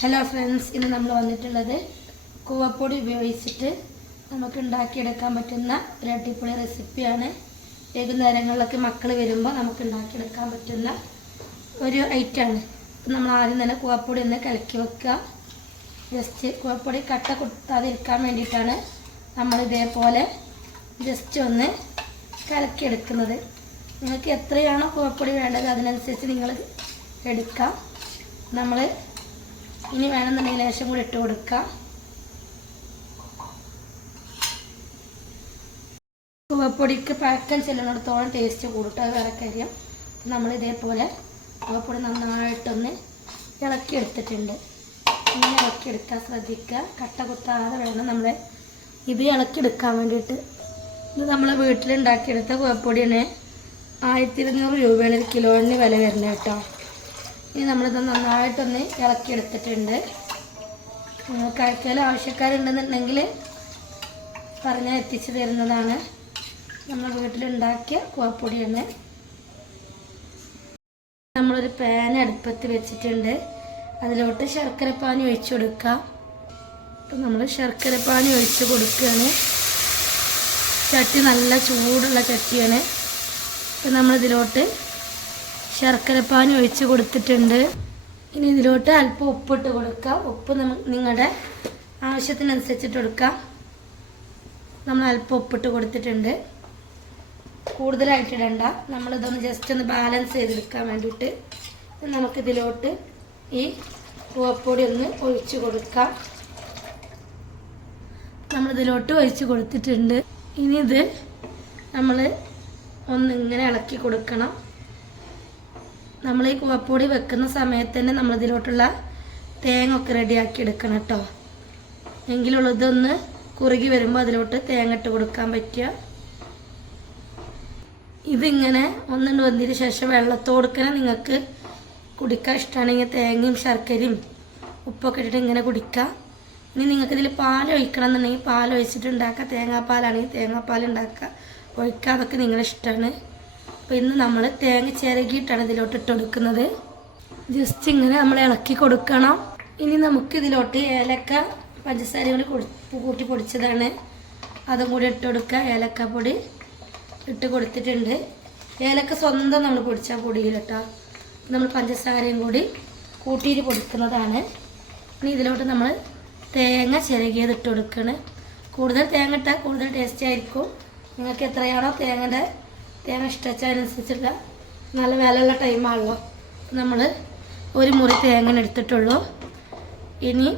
Hello friends, ഇന്ന് നമ്മൾ വന്നിട്ടുള്ളത് കൂവപ്പൊടി ഉപയോഗിച്ചിട്ട് നമുക്ക് ഉണ്ടാക്കിയെടുക്കാൻ പറ്റുന്ന ഒരു അടിപൊളി റെസിപ്പിയാണ്. വൈകുന്നേരങ്ങളിലൊക്കെ മക്കൾ വരുമ്പോൾ നമുക്ക് ഉണ്ടാക്കിയെടുക്കാൻ പറ്റുന്ന ഒരു ഐറ്റമാണ്. നമ്മൾ ആദ്യം തന്നെ കൂവപ്പൊടി ഒന്ന് കലക്കി വെക്കുക. ജസ്റ്റ് കൂവപ്പൊടി കട്ട കുത്താതിരിക്കാൻ വേണ്ടിയിട്ടാണ് നമ്മൾ ഇതേപോലെ ജസ്റ്റ് ഒന്ന് കലക്കിയെടുക്കുന്നത്. നിങ്ങൾക്ക് എത്രയാണോ കൂവപ്പൊടി വേണ്ടത് അതിനനുസരിച്ച് നിങ്ങൾ എടുക്കാം. നമ്മൾ ഇനി വേണമെന്നുണ്ടെങ്കിൽ ലേശം കൂടി ഇട്ട് കൊടുക്കാം. കൂവപ്പൊടിക്ക് പഴക്കം ചെല്ലുന്നിടത്തോളം ടേസ്റ്റ് കൂടിട്ട് അത് വേറെ കാര്യം. നമ്മൾ ഇതേപോലെ കൂവപ്പൊടി നന്നായിട്ടൊന്ന് ഇളക്കിയെടുത്തിട്ടുണ്ട്. ഇങ്ങനെ ഇളക്കിയെടുക്കാൻ ശ്രദ്ധിക്കുക, കട്ട കുത്താതെ വേണം നമ്മൾ ഇത് ഇളക്കിയെടുക്കാൻ വേണ്ടിയിട്ട്. ഇത് നമ്മളെ വീട്ടിലുണ്ടാക്കിയെടുത്ത കൂവപ്പൊടിയാണ്. 1200 രൂപയാണ് ഒരു കിലോന് വില വരുന്നത് കേട്ടോ. ഇനി നമ്മളിത് നന്നായിട്ടൊന്ന് ഇളക്കിയെടുത്തിട്ടുണ്ട്. നിങ്ങൾക്ക് ആർക്കെങ്കിലും ആവശ്യക്കാരുണ്ടെന്നുണ്ടെങ്കിൽ പറഞ്ഞാൽ എത്തിച്ചു തരുന്നതാണ്. നമ്മൾ വീട്ടിലുണ്ടാക്കിയ കൂവപ്പൊടിയാണ്. നമ്മളൊരു പാൻ അടുപ്പത്ത് വെച്ചിട്ടുണ്ട്. അതിലോട്ട് ശർക്കരപ്പാനി ഒഴിച്ചു കൊടുക്കാം. അപ്പം നമ്മൾ ശർക്കരപ്പാനി ഒഴിച്ച് കൊടുക്കുകയാണ്. ചട്ടി നല്ല ചൂടുള്ള ചട്ടിയാണ്. അപ്പം നമ്മളിതിലോട്ട് ശർക്കരപ്പാനി ഒഴിച്ച് കൊടുത്തിട്ടുണ്ട്. ഇനി ഇതിലോട്ട് അല്പം ഉപ്പിട്ട് കൊടുക്കാം. ഉപ്പ് നിങ്ങളുടെ ആവശ്യത്തിനനുസരിച്ചിട്ട് കൊടുക്കാം. നമ്മൾ അല്പം ഉപ്പിട്ട് കൊടുത്തിട്ടുണ്ട്. കൂടുതലായിട്ടിടണ്ട, നമ്മളിതൊന്ന് ജസ്റ്റ് ഒന്ന് ബാലൻസ് ചെയ്തെടുക്കാൻ വേണ്ടിയിട്ട് നമുക്കിതിലോട്ട് ഈ കൂവപ്പൊടി ഒന്ന് ഒഴിച്ച് കൊടുക്കാം. നമ്മളിതിലോട്ട് ഒഴിച്ച് കൊടുത്തിട്ടുണ്ട്. ഇനി ഇത് നമ്മൾ ഒന്നിങ്ങനെ ഇളക്കി കൊടുക്കണം. നമ്മൾ ഈ കൂവപ്പൊടി വെക്കുന്ന സമയത്ത് തന്നെ നമ്മളിതിലോട്ടുള്ള തേങ്ങ ഒക്കെ റെഡിയാക്കി എടുക്കണം കേട്ടോ. എങ്കിലുള്ള ഇതൊന്ന് കുറുകി വരുമ്പോൾ അതിലോട്ട് തേങ്ങ ഇട്ട് കൊടുക്കാൻ പറ്റുക. ഇതിങ്ങനെ ഒന്നുണ്ട് വന്നതിന് ശേഷം വെള്ളത്തോടുക്കനെ നിങ്ങൾക്ക് കുടിക്കാൻ ഇഷ്ടമാണെങ്കിൽ തേങ്ങയും ശർക്കരയും ഉപ്പൊക്കെ ഇട്ടിട്ട് ഇങ്ങനെ കുടിക്കാം. ഇനി നിങ്ങൾക്കിതിൽ പാൽ ഒഴിക്കണം എന്നുണ്ടെങ്കിൽ പാൽ ഒഴിച്ചിട്ട് ഉണ്ടാക്കുക. തേങ്ങാപ്പാലാണെങ്കിൽ തേങ്ങാപ്പാൽ ഉണ്ടാക്കുക, ഒഴിക്കുക. അതൊക്കെ നിങ്ങളുടെ ഇഷ്ടമാണ്. അപ്പോൾ ഇന്ന് നമ്മൾ തേങ്ങ ചിരകിയിട്ടാണ് ഇതിലോട്ട് ഇട്ട് കൊടുക്കുന്നത്. ജസ്റ്റ് ഇങ്ങനെ നമ്മൾ ഇളക്കി കൊടുക്കണം. ഇനി നമുക്കിതിലോട്ട് ഏലക്ക പഞ്ചസാര കൂട്ടി പൊടിച്ചതാണ്, അതും കൂടി ഇട്ട് കൊടുക്കുക. ഏലക്കപ്പൊടി ഇട്ട് കൊടുത്തിട്ടുണ്ട്. ഏലക്ക സ്വന്തം നമ്മൾ പൊടിച്ചാൽ പൊടിയിൽ കേട്ടോ. നമ്മൾ പഞ്ചസാരയും കൂടി കൂട്ടിയിട്ട് പൊടിക്കുന്നതാണ്. ഇനി ഇതിലോട്ട് നമ്മൾ തേങ്ങ ചിരകിയത് ഇട്ട് കൊടുക്കണം. കൂടുതൽ തേങ്ങ ഇട്ടാൽ കൂടുതൽ ടേസ്റ്റ് ആയിരിക്കും. നിങ്ങൾക്ക് എത്രയാണോ തേങ്ങ ഇഷ്ടച്ചതിനനുസരിച്ചുള്ള നല്ല വിലയുള്ള ടൈമാണല്ലോ. നമ്മൾ ഒരു മുറി തേങ്ങ എടുത്തിട്ടുള്ളൂ. ഇനി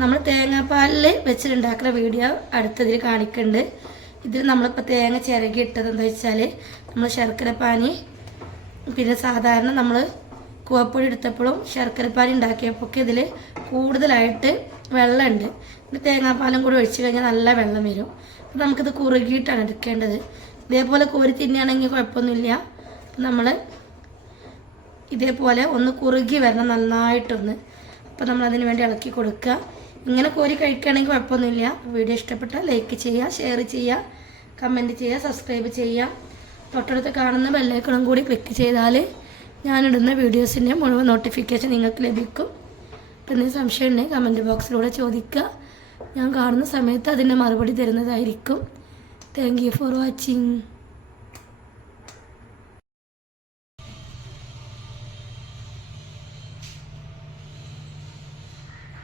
നമ്മൾ തേങ്ങാപ്പാലിൽ വെച്ചിട്ടുണ്ടാക്കുന്ന വീഡിയോ അടുത്തതിൽ കാണിക്കുന്നുണ്ട്. ഇതിൽ നമ്മളിപ്പോൾ തേങ്ങ ചിരകി ഇട്ടത് എന്താ വെച്ചാൽ നമ്മൾ ശർക്കരപ്പാനി പിന്നെ സാധാരണ നമ്മൾ കൂവപ്പൊടി എടുത്തപ്പോഴും ശർക്കരപ്പാനി ഉണ്ടാക്കിയപ്പോൾ ഇതിൽ കൂടുതലായിട്ട് വെള്ളമുണ്ട്. പിന്നെ തേങ്ങാപ്പാലും കൂടി ഒഴിച്ച് കഴിഞ്ഞാൽ നല്ല വെള്ളം വരും. അപ്പോൾ നമുക്കിത് കുറുകിയിട്ടാണ് എടുക്കേണ്ടത്. ഇതേപോലെ കോരി തിന്നുകയാണെങ്കിൽ കുഴപ്പമൊന്നുമില്ല. നമ്മൾ ഇതേപോലെ ഒന്ന് കുറുകി വരണം നന്നായിട്ടൊന്ന്. അപ്പോൾ നമ്മളതിന് വേണ്ടി ഇളക്കി കൊടുക്കുക. ഇങ്ങനെ കോരി കഴിക്കുകയാണെങ്കിൽ കുഴപ്പമൊന്നുമില്ല. വീഡിയോ ഇഷ്ടപ്പെട്ടാൽ ലൈക്ക് ചെയ്യുക, ഷെയർ ചെയ്യുക, കമൻറ്റ് ചെയ്യുക, സബ്സ്ക്രൈബ് ചെയ്യുക. തൊട്ടടുത്ത് കാണുന്ന ബെല്ലൈക്കണും കൂടി ക്ലിക്ക് ചെയ്താൽ ഞാനിടുന്ന വീഡിയോസിൻ്റെ മുഴുവൻ നോട്ടിഫിക്കേഷൻ നിങ്ങൾക്ക് ലഭിക്കും. പിന്നെ സംശയം ഉണ്ടെങ്കിൽ കമൻറ്റ് ബോക്സിലൂടെ ചോദിക്കുക. ഞാൻ കാണുന്ന സമയത്ത് അതിൻ്റെ മറുപടി തരുന്നതായിരിക്കും. Thank you for watching.